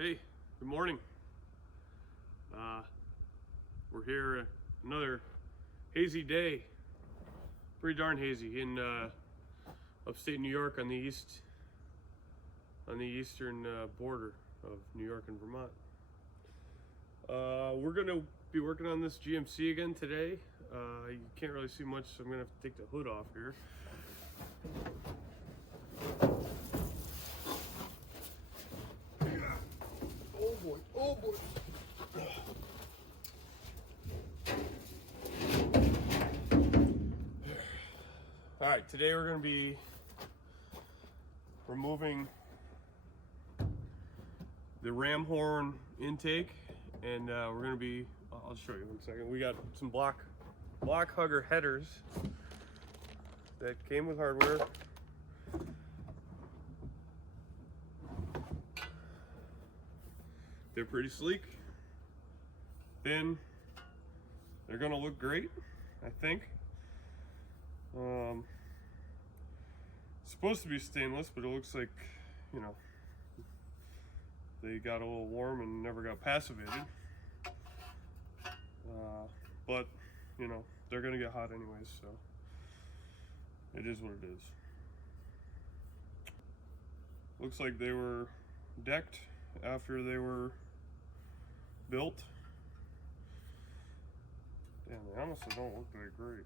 Hey, good morning. We're here another hazy day. Pretty darn hazy in upstate New York on the eastern border of New York and Vermont. We're gonna be working on this GMC again today. You can't really see much, so I'm gonna have to take the hood off here. Oh boy, oh boy. All right, today we're going to be removing the ram horn intake, and we're going to be, I'll show you in a second. We got some block hugger headers that came with hardware. They're pretty sleek, thin. They're going to look great, I think. It's supposed to be stainless, but it looks like, you know, they got a little warm and never got passivated. But, you know, they're gonna get hot anyways, so it is what it is. Looks like they were decked after they were built. Damn, they honestly don't look that great.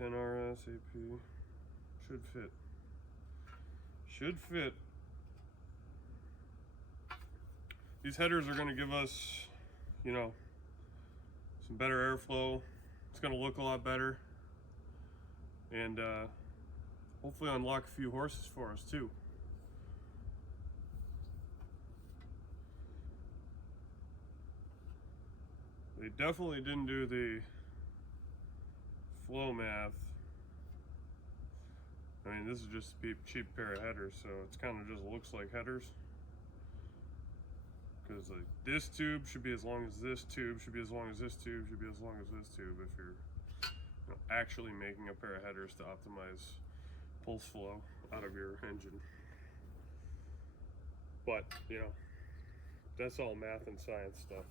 C10RS AP should fit. Should fit. These headers are going to give us, you know, some better airflow. It's going to look a lot better, and hopefully unlock a few horses for us too. They definitely didn't do the flow math. I mean, this is just a cheap pair of headers, so it's kind of just looks like headers. Because like this tube should be as long as this tube, should be as long as this tube, should be as long as this tube if you're, you know, actually making a pair of headers to optimize pulse flow out of your engine. But, you know, that's all math and science stuff.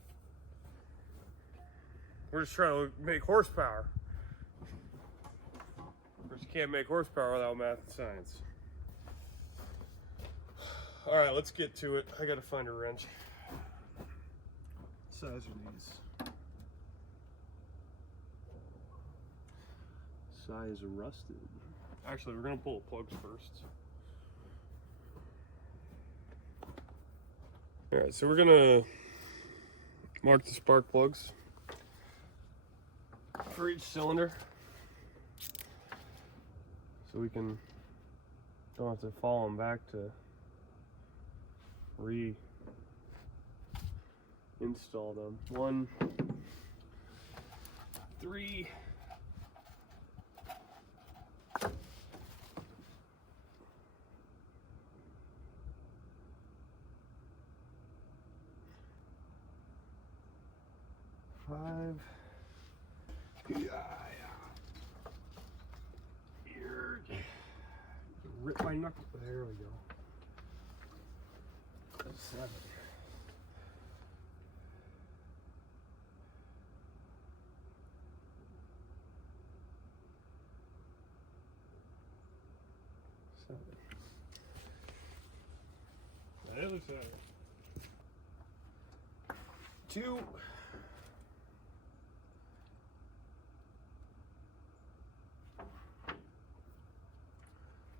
We're just trying to make horsepower. Of course, you can't make horsepower without math and science. All right, let's get to it. I gotta find a wrench. What size are these? Size rusted. Actually, we're gonna pull the plugs first. All right, so we're gonna mark the spark plugs for each cylinder, so we don't have to follow them back to install them. 1, 3, 5. Here. Rip my knuckle. There we go. 7. 7. The other side. 2.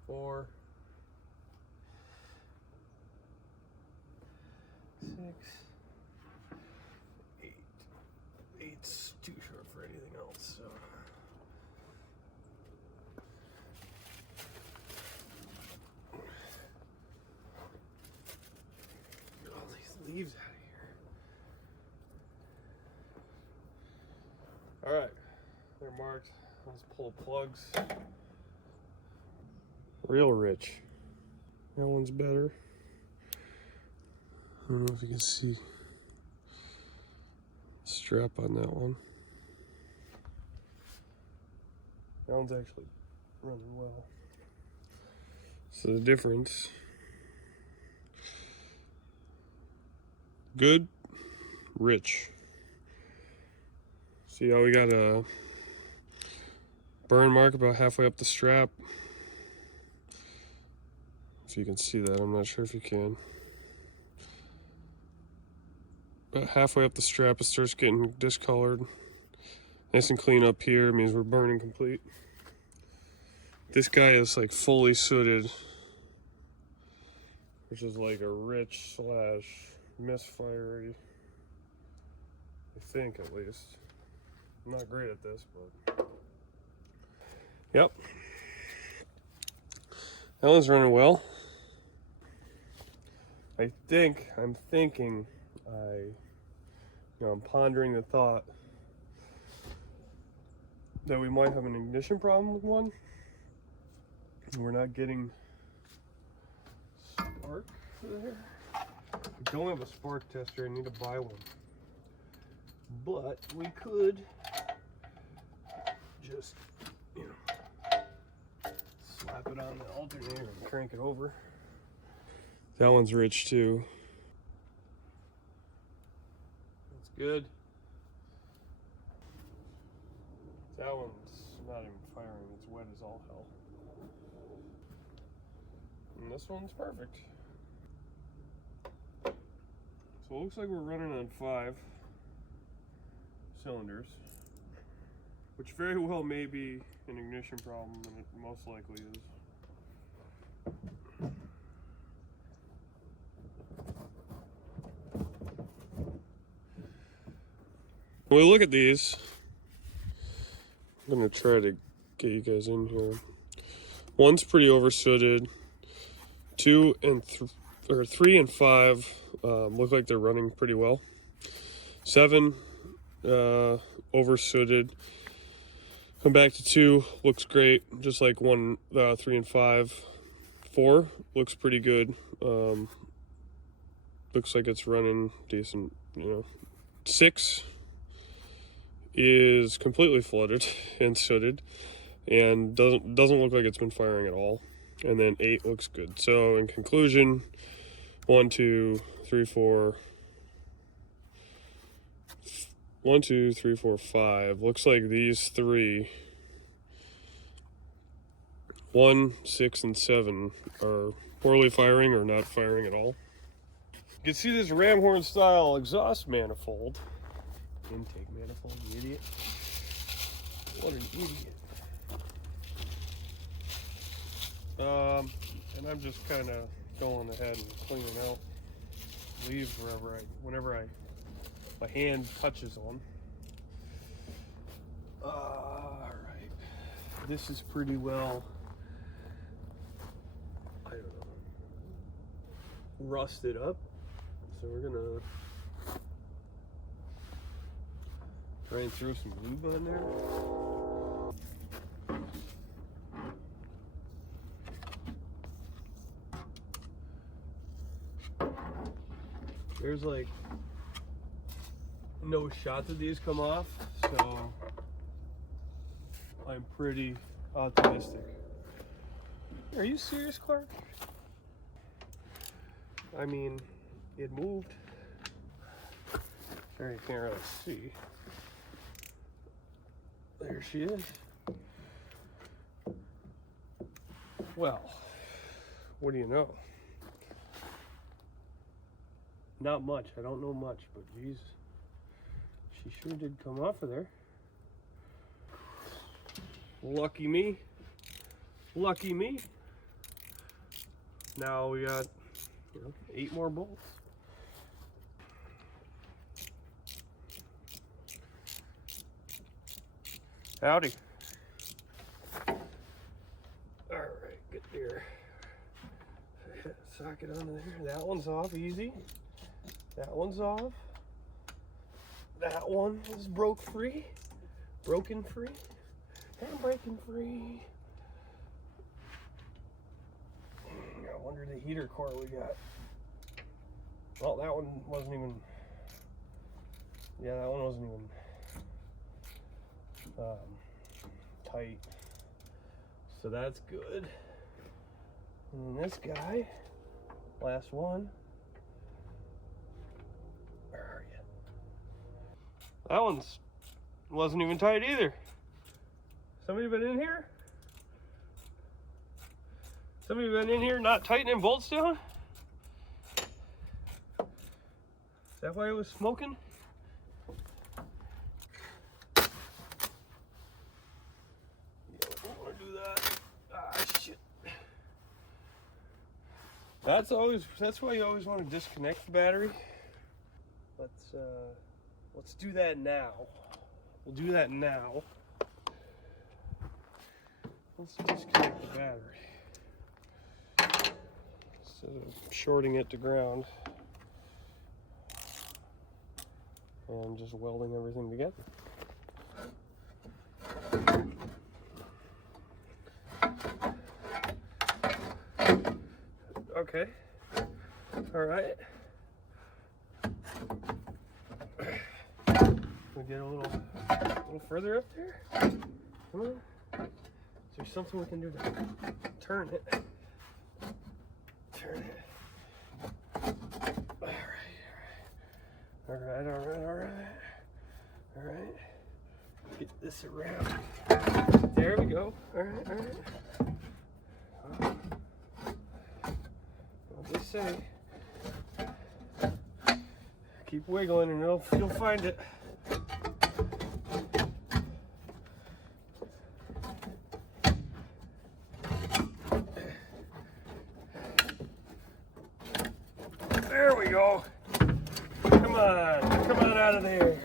4. 6. 8. 8's too short for anything else, so. Get all these leaves out of here. All right, they're marked. Let's pull plugs. Real rich. That one's better. I don't know if you can see strap on that one. That one's actually running well. So the difference good, rich. See how we got a burn mark about halfway up the strap. If you can see that, I'm not sure if you can. About halfway up the strap, it starts getting discolored. Nice and clean up here, means we're burning complete. This guy is like fully sooted, which is like a rich slash misfiery, I think at least. I'm not great at this, but yep. That one's running well. I'm pondering the thought that we might have an ignition problem with one. We're not getting spark there. We don't have a spark tester. I need to buy one. But we could just, slap it on the alternator and crank it over. That one's rich too. That's good. That one's not even firing. It's wet as all hell. And this one's perfect. So it looks like we're running on 5 cylinders, which very well may be an ignition problem, and it most likely is. When we look at these, I'm gonna try to get you guys in here. One's pretty over-sooted. 2 and 3 and 5 look like they're running pretty well. 7 over-sooted. Come back to 2, looks great, just like 1, 3 and 5. 4 looks pretty good. Looks like it's running decent, 6 is completely flooded and sooted and doesn't look like it's been firing at all. And then 8 looks good. So in conclusion, 1, 2, 3, 4. 1, 2, 3, 4, 5. Looks like these 3, 1, 6, and 7 are poorly firing or not firing at all. You can see this ram horn style exhaust manifold. Intake manifold, you idiot. What an idiot. And I'm just kind of going ahead and cleaning out leaves whenever my hand touches on. Alright. This is pretty well, I don't know, rusted up. So we're gonna try and throw some lube on there. There's like no shot that these come off, so I'm pretty optimistic. Are you serious, Clark? I mean, it moved. There you can't really see. There she is. Well, what do you know? Not much. I don't know much, but geez, she sure did come off of there. Lucky me. Lucky me. Now we got 8 more bolts. Howdy. Alright, get your socket onto there. That one's off easy. That one's off. That one is broken free. And breaking free. I wonder the heater core we got. Well, that one wasn't even. Yeah, that one wasn't even tight. So that's good. And then this guy, last one. That one's wasn't even tight either. Somebody been in here? Somebody been in here not tightening bolts down? Is that why it was smoking? You don't want to do that. Ah, shit. That's why you always want to disconnect the battery. Let's do that now. We'll do that now. Let's disconnect the battery instead of shorting it to ground and just welding everything together. Okay. All right. We get a little further up there. Come on. Is there something we can do to turn it? Turn it. All right. Get this around. There we go. All right. What they say. Keep wiggling and you'll find it. There we go. Come on out of there.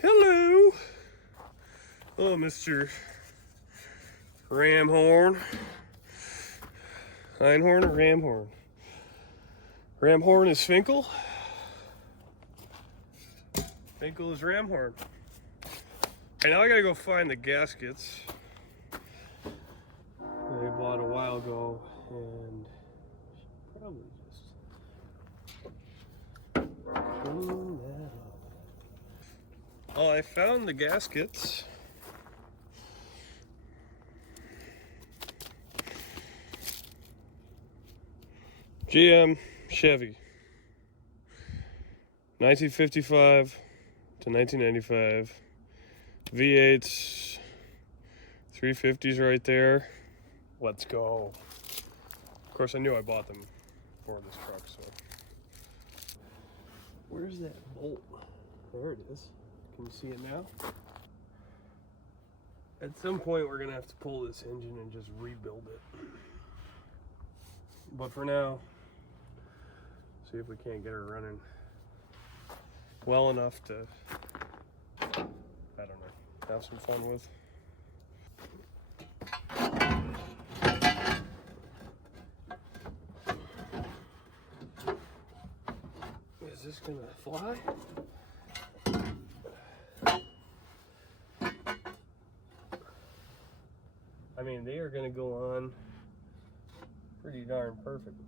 Hello. Oh, Mr. Ram horn. Einhorn or ram horn? Ram horn is Finkel. Finkel is ram horn. Okay, now I gotta go find the gaskets that I bought a while ago and probably just clean that up. Oh, I found the gaskets. GM Chevy, 1955 to 1995, V8s, 350s right there. Let's go. Of course, I knew I bought them for this truck, so. Where's that bolt? There it is. Can you see it now? At some point, we're gonna have to pull this engine and just rebuild it. But for now, see if we can't get her running well enough to, I don't know, have some fun with. Is this gonna fly? I mean, they are gonna go on pretty darn perfectly.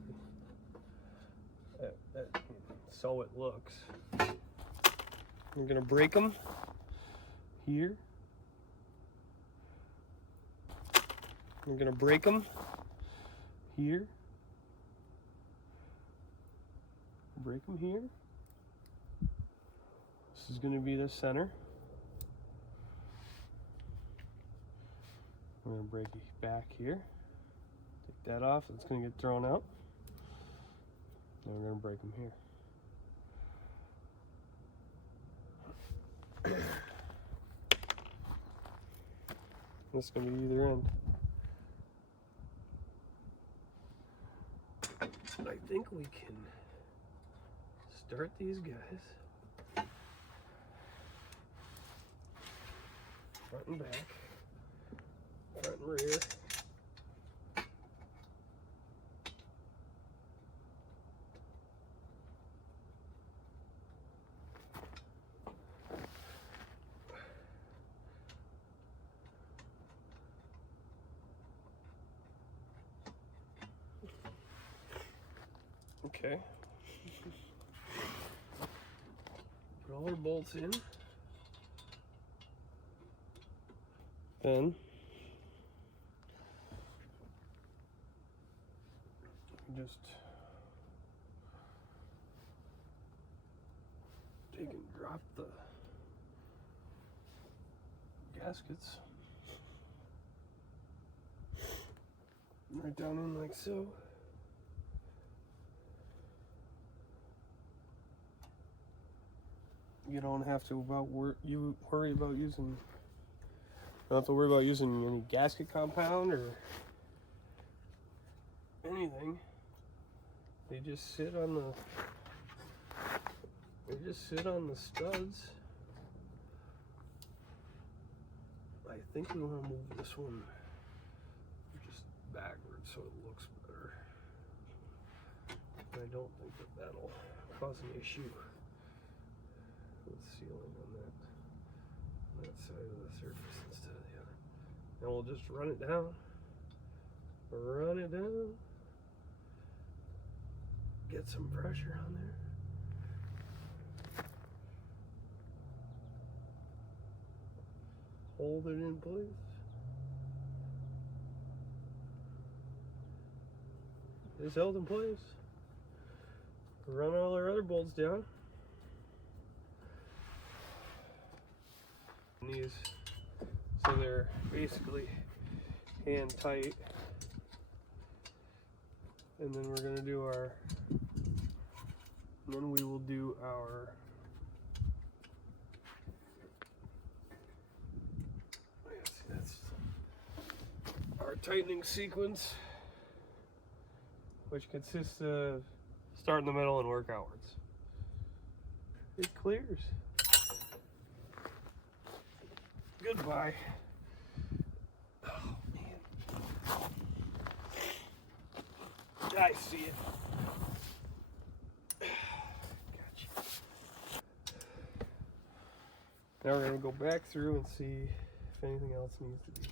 So it looks. I'm gonna break them here. I'm gonna break them here. Break them here. This is gonna be the center. I'm gonna break it back here. Take that off, it's gonna get thrown out. And we're gonna break them here. This is gonna be either end. I think we can start these guys. Front and back. Front and rear. Okay. Put all our bolts in. Then just drop the gaskets right down in like so. You don't have to worry about using. Don't have to worry about using any gasket compound or anything. They just sit on the studs. I think we want to move this one just backwards so it looks better. I don't think that'll cause an issue with sealing on that side of the surface instead of the other. And we'll just run it down. Get some pressure on there. Hold it in place. It's held in place. Run all our other bolts down. And these, so they're basically hand tight. And then we're gonna do our, then we will do our tightening sequence, which consists of start in the middle and work outwards. It clears. Goodbye. Oh man. I see it. Gotcha. Now we're going to go back through and see if anything else needs to be.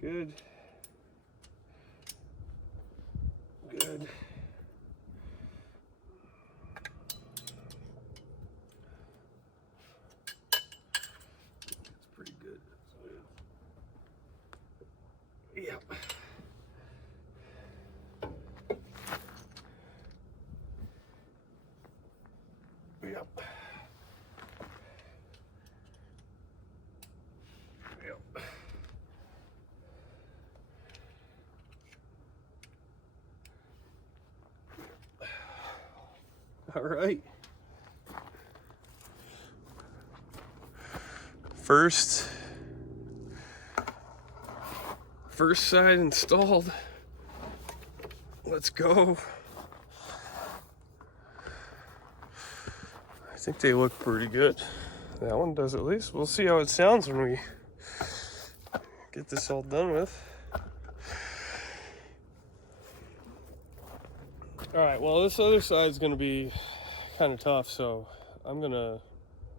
Good. Good. It's pretty good. Yep. Yep. Yep. All right. First side installed. Let's go. I think they look pretty good. That one does at least. We'll see how it sounds when we get this all done with. All right, well, this other side's gonna be kind of tough, so I'm gonna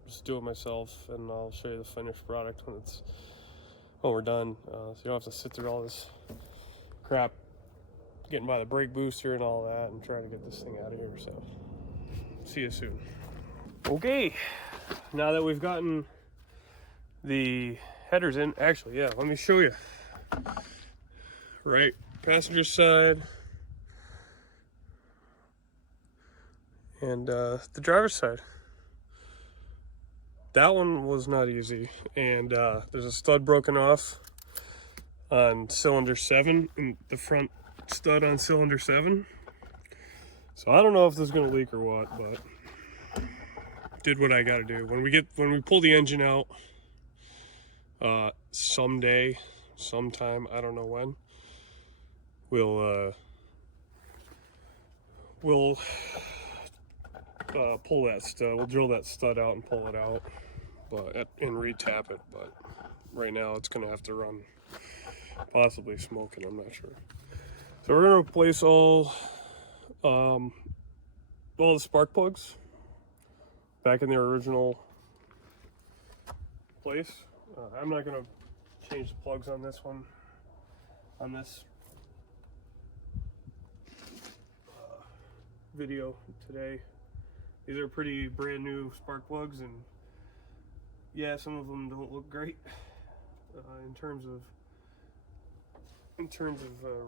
just do it myself, and I'll show you the finished product when we're done. So you don't have to sit through all this crap, getting by the brake booster and all that, and trying to get this thing out of here. So, see you soon. Okay, now that we've gotten the headers in, actually, yeah, let me show you. Right, passenger side. And the driver's side. That one was not easy, and there's a stud broken off on cylinder 7, and the front stud on cylinder 7. So I don't know if this is gonna leak or what, but did what I gotta do. When we pull the engine out, someday, sometime, I don't know when, we'll pull that stud. We'll drill that stud out and pull it out, and retap it. But right now, it's gonna have to run, possibly smoking. I'm not sure. So we're gonna replace all the spark plugs back in their original place. I'm not gonna change the plugs on this one. On this video today. These are pretty brand new spark plugs, and yeah, some of them don't look great in terms of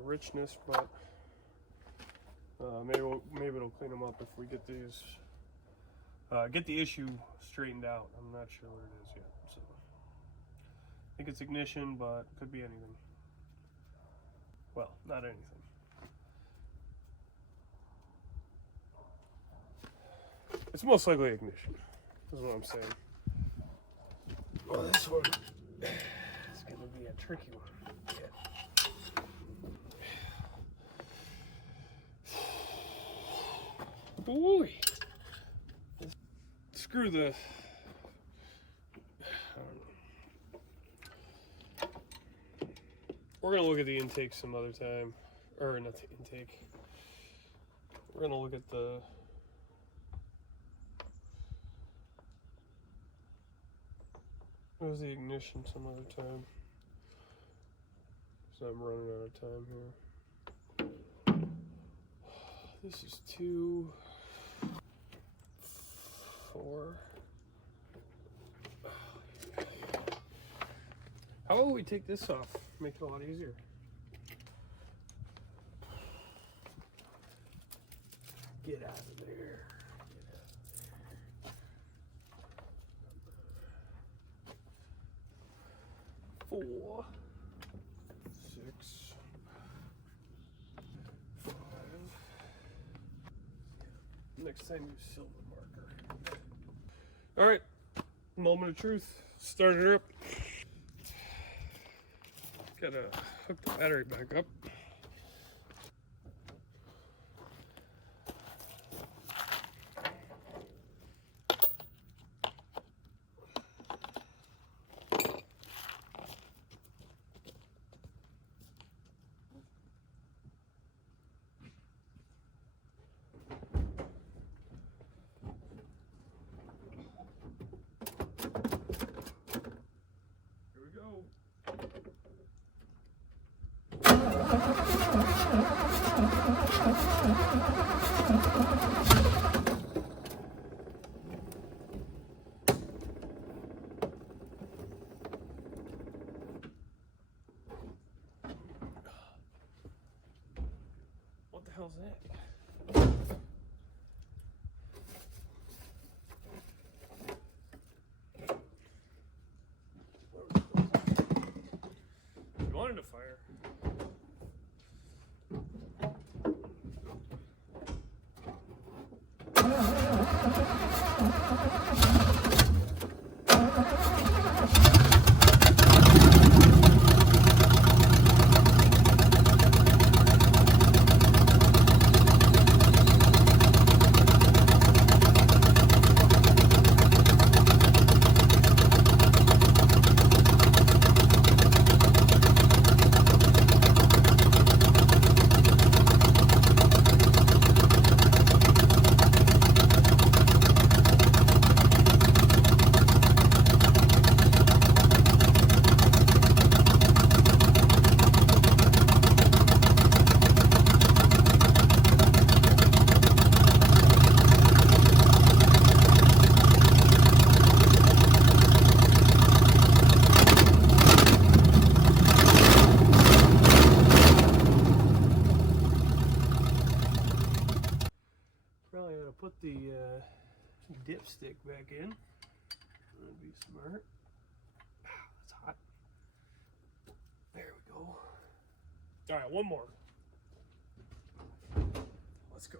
richness, but Maybe it'll clean them up if we get these get the issue straightened out. I'm not sure what it is yet. So I think it's ignition, but it could be anything. Well, not anything. It's most likely ignition, is what I'm saying. Well, this one is going to be a tricky one. Yeah. Ooh. Screw the. I don't know. We're going to look at the intake some other time. Or not the intake. We're going to look at the. What was the ignition some other time? So I'm running out of time here. This is 2, 4. How about we take this off? Make it a lot easier. Get out of there. 4, 6, 5. Next time use silver marker. All right, moment of truth. Start it up. Gotta hook the battery back up. What the hell's that? You wanted to fire. Put the dipstick back in. That'd be smart. It's hot. There we go. All right, one more. Let's go.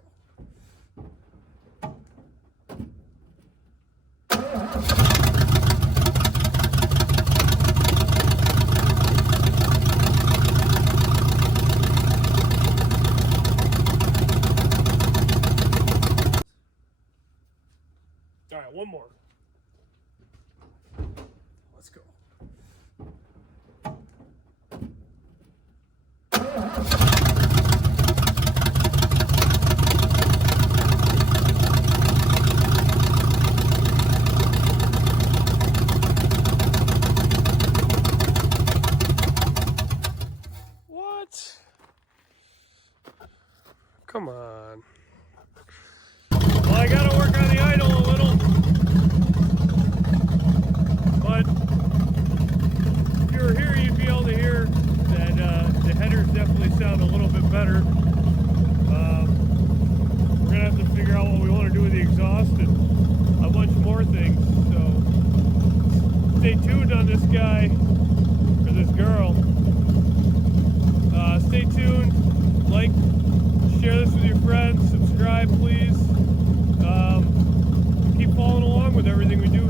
All right, one more. Let's go. What? Come on. Well, I gotta work on the idle a little. But if you were here, you'd be able to hear that the headers definitely sound a little bit better. gonna have to figure out what we want to do with the exhaust and a bunch more things. So stay tuned on this guy or this girl. Stay tuned. Like, share this with your friends. Subscribe, please. Keep following along with everything we do